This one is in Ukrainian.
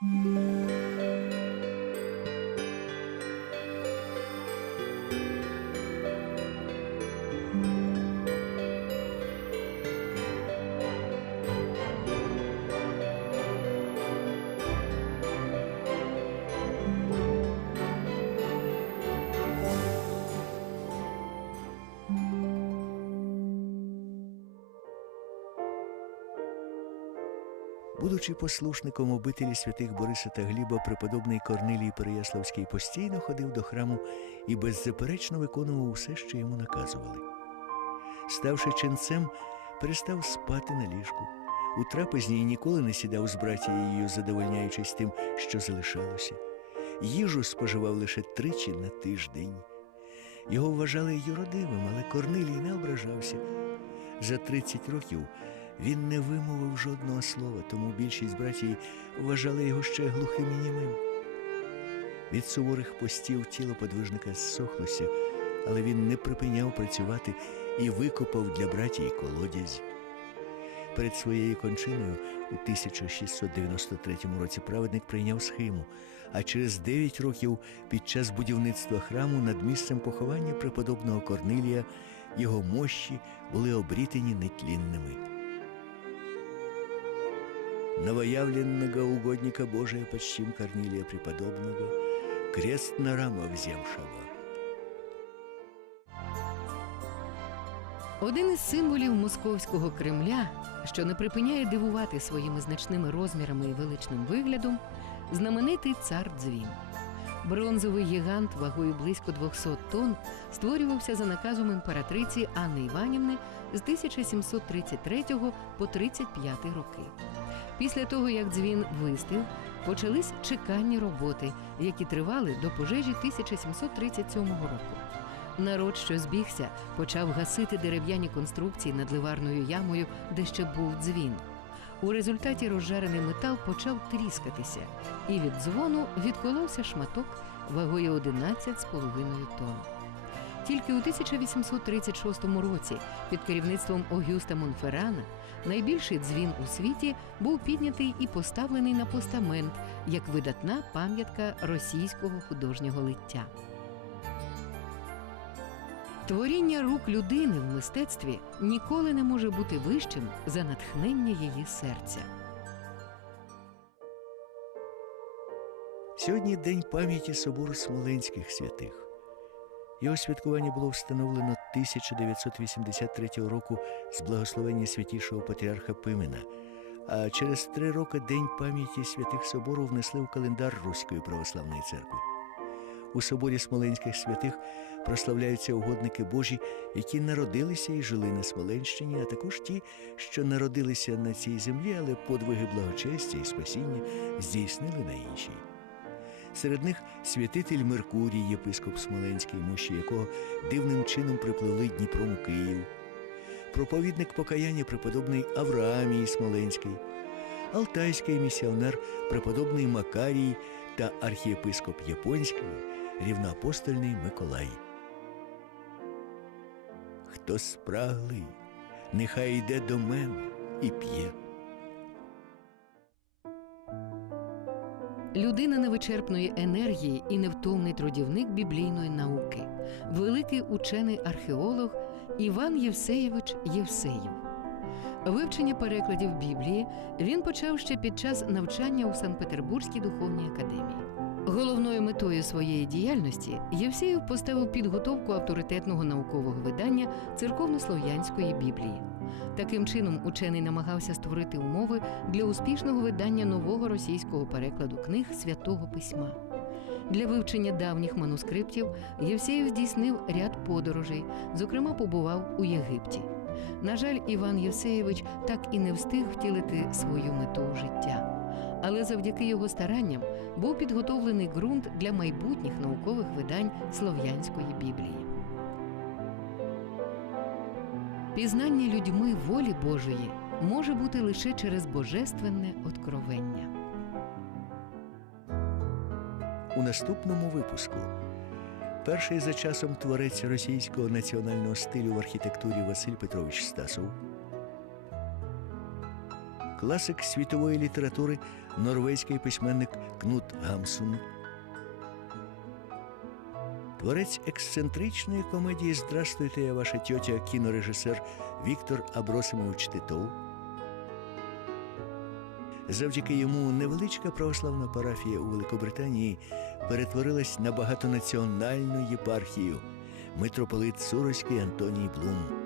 Música Будучи послушником обителі святих Бориса та Гліба, преподобний Корнилій Переяславський постійно ходив до храму і беззаперечно виконував усе, що йому наказували. Ставши ченцем, перестав спати на ліжку. У трапезній ніколи не сідав з братією, задовольняючись тим, що залишалося. Їжу споживав лише тричі на тиждень. Його вважали юродивим, але Корнилій не ображався. За 30 років він не вимовив жодного слова, тому більшість братії вважали його ще глухим і німим. Від суворих постів тіло подвижника зсохлося, але він не припиняв працювати і викопав для братії колодязь. Перед своєю кончиною у 1693 році праведник прийняв схиму, а через 9 років під час будівництва храму над місцем поховання преподобного Корнилія його мощі були обрітені нетлінними. Новоявленного угодника Божия почтим Корнилия Преподобного, крест на рама взявшего. Один із символів московського Кремля, що не припиняє дивувати своїми значними розмірами і величним виглядом, знаменитий цар Дзвін. Бронзовий гігант вагою близько 200 тонн створювався за наказом імператриці Анни Іванівни з 1733 по 35 роки. Після того, як дзвін вистив, почались чеканні роботи, які тривали до пожежі 1737 року. Народ, що збігся, почав гасити дерев'яні конструкції над ливарною ямою, де ще був дзвін. У результаті розжарений метал почав тріскатися, і від дзвону відколовся шматок вагою 11,5 тонн. Тільки у 1836 році під керівництвом Огюста Монферрана найбільший дзвін у світі був піднятий і поставлений на постамент як видатна пам'ятка російського художнього лиття. Творіння рук людини в мистецтві ніколи не може бути вищим за натхнення її серця. Сьогодні день пам'яті собору Смоленських святих. Його святкування було встановлено 1983 року з благословення святішого патріарха Пимена. А через три роки День пам'яті святих собору внесли в календар Руської православної церкви. У соборі Смоленських святих прославляються угодники Божі, які народилися і жили на Смоленщині, а також ті, що народилися на цій землі, але подвиги благочестя і спасіння здійснили на іншій. Серед них святитель Меркурій, єпископ Смоленський, мощі якого дивним чином припливли Дніпром у Київ, проповідник покаяння преподобний Авраамій Смоленський, алтайський місіонер преподобний Макарій та архієпископ Японський, рівноапостольний Миколай. Хто спраглий, нехай йде до мене і п'є. Людина невичерпної енергії і невтомний трудівник біблійної науки, великий учений археолог Іван Євсеєвич Євсеєв. Вивчення перекладів Біблії він почав ще під час навчання у Санкт-Петербурзькій духовній академії. Головною метою своєї діяльності Євсеєв поставив підготовку авторитетного наукового видання церковнослов'янської Біблії. Таким чином, учений намагався створити умови для успішного видання нового російського перекладу книг святого письма. Для вивчення давніх манускриптів Євсеєв здійснив ряд подорожей, зокрема, побував у Єгипті. На жаль, Іван Євсеєвич так і не встиг втілити свою мету життя. Але завдяки його старанням був підготовлений ґрунт для майбутніх наукових видань слов'янської Біблії. Пізнання людьми волі Божої може бути лише через божественне откровення. У наступному випуску перший за часом творець російського національного стилю в архітектурі Василь Петрович Стасов, класик світової літератури, норвезький письменник Кнут Гамсун, творець ексцентричної комедії Здрастуйте, я ваша тьотя, кінорежисер Віктор Абросимович Титов. Завдяки йому невеличка православна парафія у Великобританії перетворилась на багатонаціональну єпархію. Митрополит Суроський Антоній Блум.